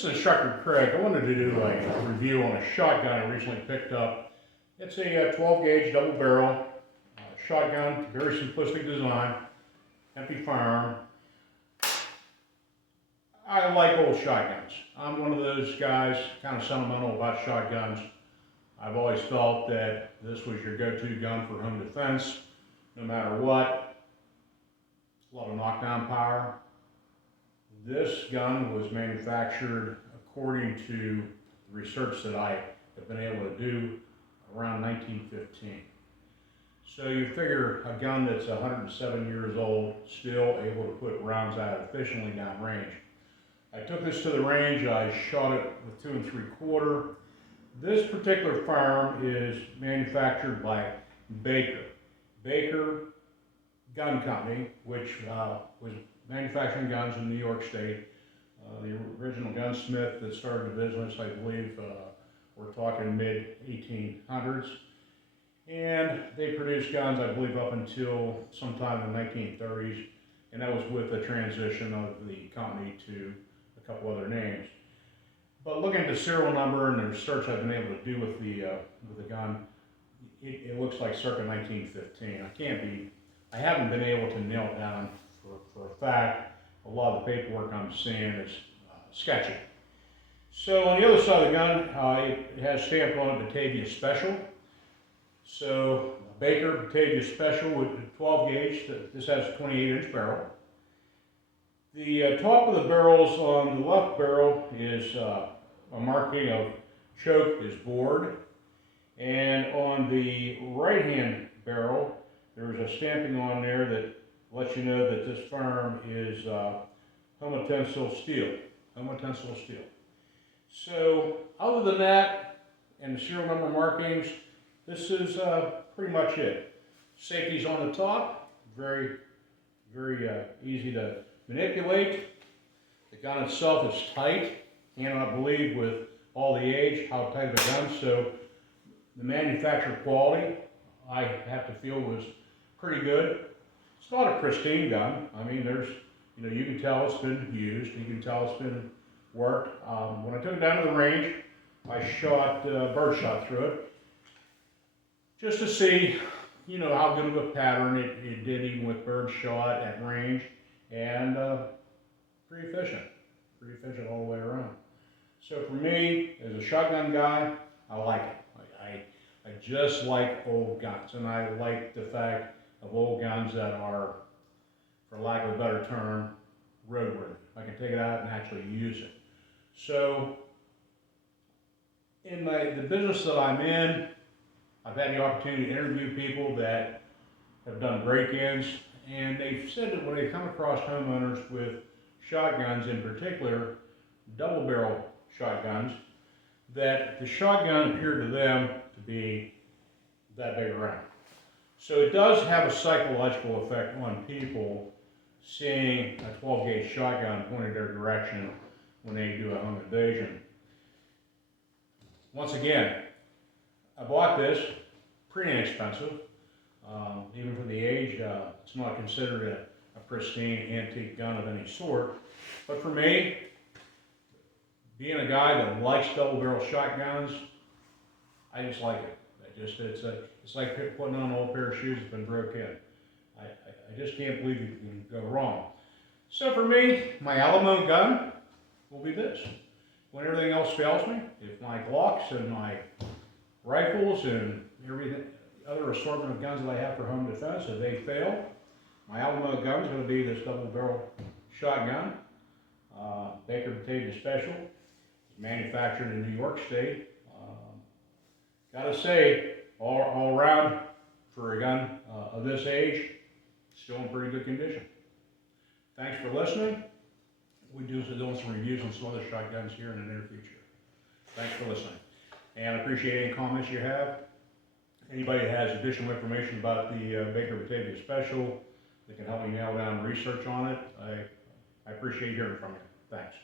This is Instructor Craig. I wanted to do a review on a shotgun I recently picked up. It's a 12 gauge double barrel shotgun, very simplistic design, empty firearm. I like old shotguns. I'm one of those guys, kind of sentimental about shotguns. I've always felt that this was your go-to gun for home defense, no matter what. A lot of knockdown power. This gun was manufactured according to the research that I have been able to do around 1915. So you figure a gun that's 107 years old, still able to put rounds out efficiently down range. I took this to the range, I shot it with 2 3/4. This particular firearm is manufactured by Baker Gun Company, which was manufacturing guns in New York State. The original gunsmith that started the business, I believe, we're talking mid-1800s. And they produced guns, I believe, up until sometime in the 1930s. And that was with the transition of the company to a couple other names. But looking at the serial number and the research I've been able to do with the gun, it looks like circa 1915. I haven't been able to nail it down for a fact. A lot of the paperwork I'm seeing is sketchy. So on the other side of the gun, it has stamped on it Batavia Special. So Baker Batavia Special with 12 gauge. This has a 28-inch barrel. The top of the barrels on the left barrel is a marking of choke is bored, and on the right-hand barrel there's a stamping on there that lets you know that this firearm is homotensyl steel. So other than that, and the serial number markings, this is pretty much it. Safety's on the top, very easy to manipulate. The gun itself is tight. Cannot believe with all the age how tight of a gun. So the manufacturer quality, I have to feel, was pretty good. It's not a pristine gun. I mean, you can tell it's been used. You can tell it's been worked. When I took it down to the range, I shot birdshot through it just to see, how good of a pattern it did even with birdshot at range, and pretty efficient all the way around. So for me, as a shotgun guy, I like it. I just like old guns, and I like the fact of old guns that are, for lack of a better term, roadworthy. I can take it out and actually use it. So in the business that I'm in, I've had the opportunity to interview people that have done break-ins, and they've said that when they come across homeowners with shotguns, in particular double barrel shotguns, that the shotgun appeared to them to be that big around. So it does have a psychological effect on people seeing a 12 gauge shotgun pointed their direction when they do a home invasion. Once again, I bought this pretty inexpensive. Even for the age, it's not considered a pristine antique gun of any sort. But for me, being a guy that likes double barrel shotguns, I just like it. It's like putting on an old pair of shoes that's been broken in. I just can't believe you can go wrong. So for me, my Alamo gun will be this. When everything else fails me, if my Glocks and my rifles and everything, other assortment of guns that I have for home defense, if they fail, my Alamo gun is going to be this double barrel shotgun, Baker Batavia Special. It's manufactured in New York State. Gotta say, all around, for a gun of this age, still in pretty good condition. Thanks for listening. We do some reviews on some other shotguns here in the near future. Thanks for listening. And I appreciate any comments you have. Anybody that has additional information about the Baker Batavia Special that can help me nail down research on it, I appreciate hearing from you. Thanks.